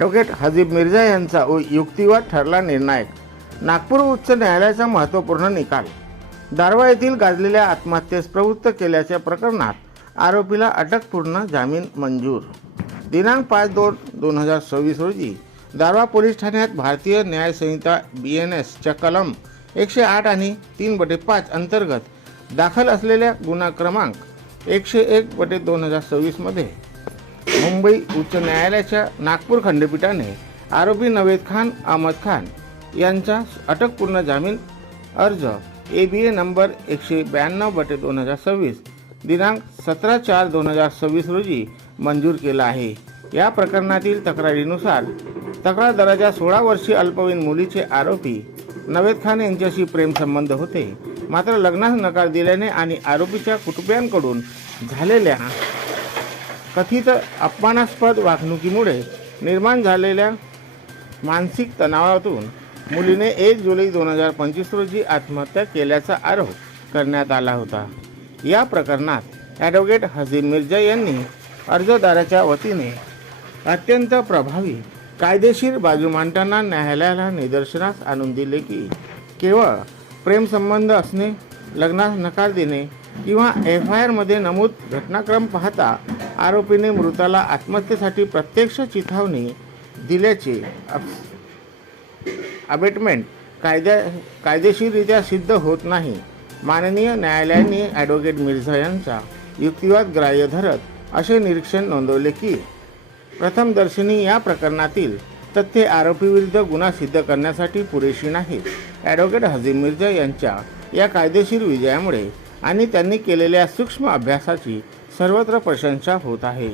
Advocate हजीब Mirza यांचा युक्तिवाद ठरला निर्णायक. नागपूर उच्च न्यायालयाचा महत्त्वपूर्ण निकाल. दारव्हा येथील गाजलेल्या आत्महत्येस प्रवृत्त केल्याच्या प्रकरणात आरोपीला अटकपूर्व जामीन मंजूर. दिनांक 5/2/2026 रोजी दारव्हा पोलीस ठाण्यात भारतीय न्याय संहिता BNS च्या कलम 108 आणि 3/5 अंतर्गत दाखल असलेल्या गुन्हा क्रमांक 101/2026 मध्ये मुंबई उच्च न्यायालयाच्या नागपूर खंडपीठाने आरोपी नवेद खान अहमद खान यांचा अटकपूर्व जामीन अर्ज ABA नंबर 192/2026 दिनांक 17/4/2026 रोजी मंजूर केला आहे. या प्रकरणातील तक्रारीनुसार तक्रारदाराच्या 16 वर्षीय अल्पवयीन मुलीचे आरोपी नवेद खान यांच्याशी प्रेमसंबंध होते. मात्र लग्नास नकार दिल्याने आणि आरोपीच्या कुटुंबियांकडून झालेल्या कथित अपमानास्पद वागणुकीमुळे निर्माण झालेल्या मानसिक तणावातून मुलीने 1 जुलै 2025 रोजी आत्महत्या केल्याचा आरोप करण्यात आला होता. या प्रकरणात ॲडव्होकेट हजीब मिर्झा यांनी अर्जदाराच्या वतीने अत्यंत प्रभावी कायदेशीर बाजू मांडताना न्यायालयाला निदर्शनास आणून दिले की केवळ प्रेमसंबंध असणे, लग्नास नकार देणे किंवा FIR मध्ये नमूद घटनाक्रम पाहता आरोपीने मृताला आत्महत्येसाठी प्रत्यक्ष चिथावणी दिल्याचे अबेटमेंट कायदेशीररित्या सिद्ध होत नाही. माननीय न्यायालयाने ॲडव्होकेट मिर्झा यांचा युक्तिवाद ग्राह्य धरत असे निरीक्षण नोंदवले की प्रथमदर्शनी या प्रकरणातील तथ्ये आरोपीविरुद्ध गुन्हा सिद्ध करण्यासाठी पुरेशी नाहीत. ॲडव्होकेट हजीब मिर्झा यांच्या या कायदेशीर विजयामुळे आणि त्यांनी केलेल्या सूक्ष्म अभ्यासाची सर्वत्र प्रशंसा होत आहे.